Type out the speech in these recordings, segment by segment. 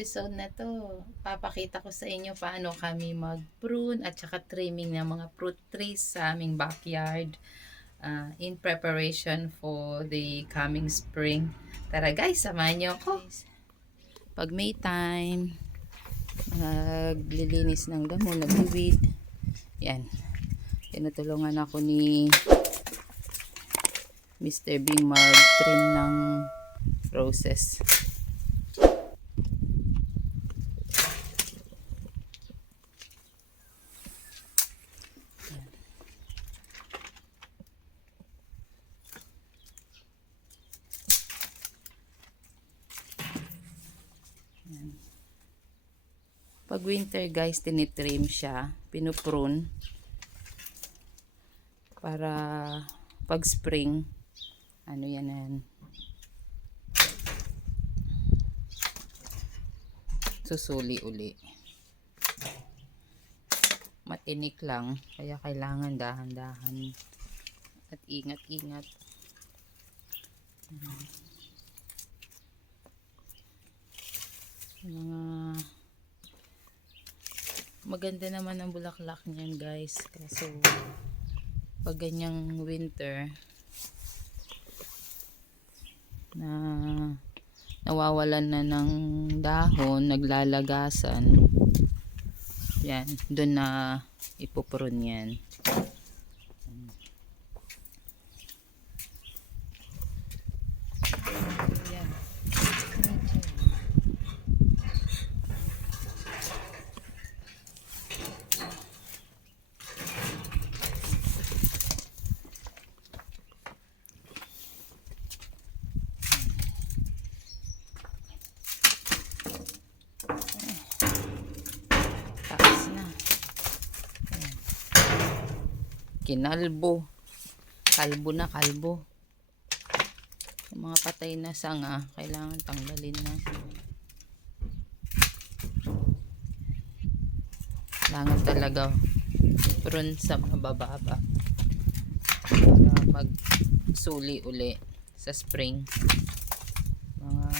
episode na to, papakita ko sa inyo paano kami mag-prune at saka trimming ng mga fruit trees sa aming backyard in preparation for the coming spring. Tara guys, samahan niyo ako. Pag May time, naglilinis ng damo, nagwiwid. Yan. Tinutulungan ako ni Mr. Bing mag-trim ng roses. Pag winter guys, tinitrim siya, pinuprune para pag spring, ano yan, susuli uli. Matinik lang, kaya kailangan dahan-dahan at ingat-ingat. Maganda naman ang bulaklak niyan guys, kaso pag ganyang winter na nawawalan na ng dahon, naglalagasan, yan, doon na ipuprune yan. Kinalbo, kalbo. Yung mga patay na sanga kailangan tanggalin na. Kailangan talaga prune sa mabababa para magsuli uli sa spring. Mga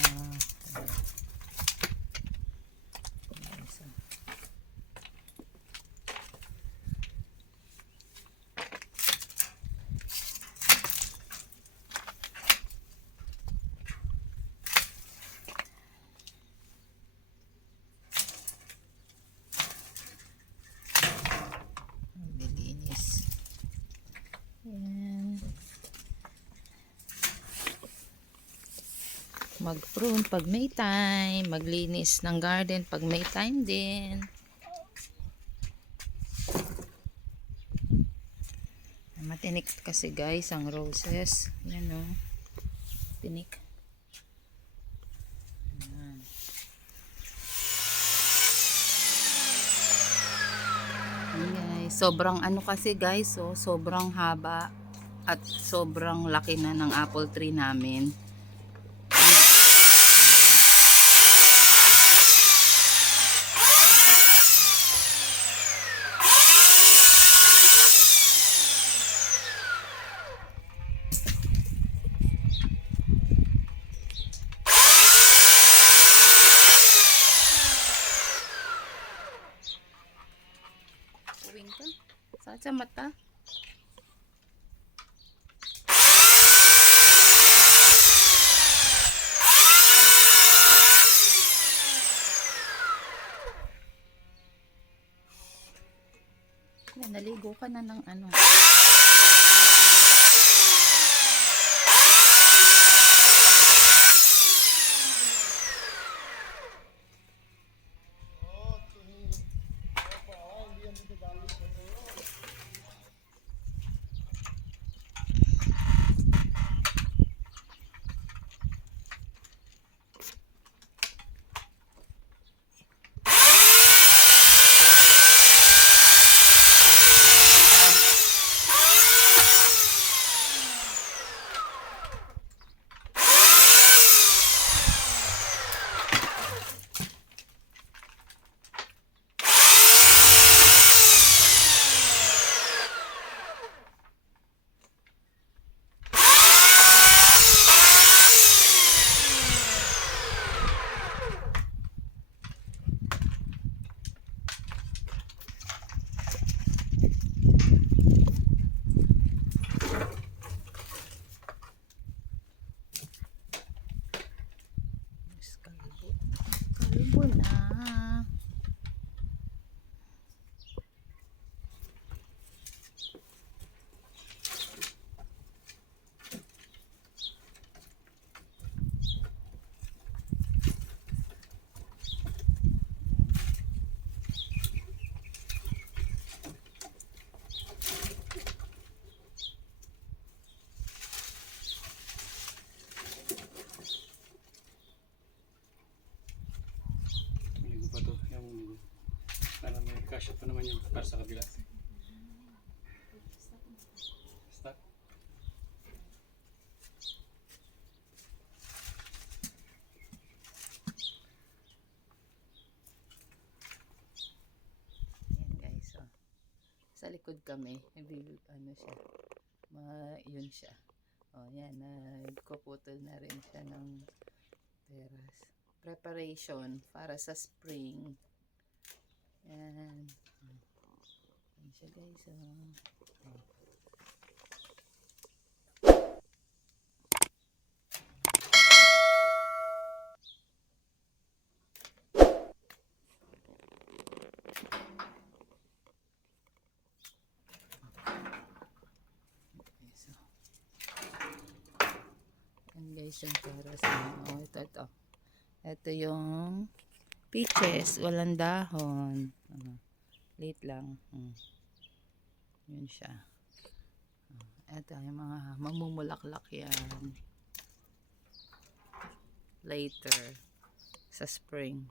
mag-prune pag May time, maglinis ng garden pag May time din. Matinik kasi guys ang roses. Yan o, tinik. Guys, sobrang ano kasi guys, so sobrang haba at sobrang laki na ng apple tree namin. Sa mata. Naligo ka na ng ano. Ito naman yung para sa kabila. Stop. Ayan guys, oh. Sa likod kami, ano siya, yun siya. Oh, yan, nagpuputol na rin siya ng teras. Preparation para sa spring. Yan. Yan siya guys, oh. Yan guys yung para sa ito. Ito yung peaches, walang dahon. Late lang. Yun siya. Ito yung mga mamumulaklak yan. Later sa spring.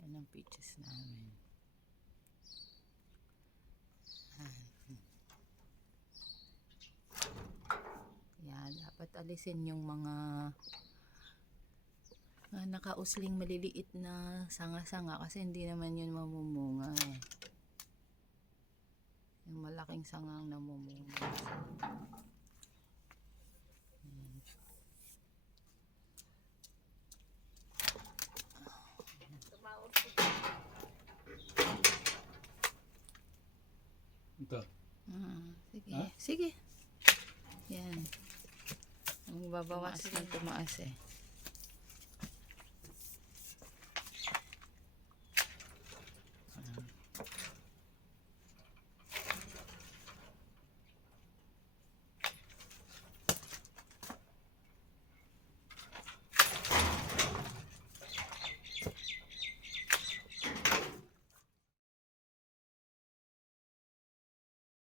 Yan ang peaches namin. Yan, dapat alisin yung mga nakausling maliliit na sanga-sanga kasi hindi naman yun mamumunga eh. Yung malaking sangang namumunga. Ito. Sige. Ha? Sige. Yan. Ang babawas ng tumaas eh.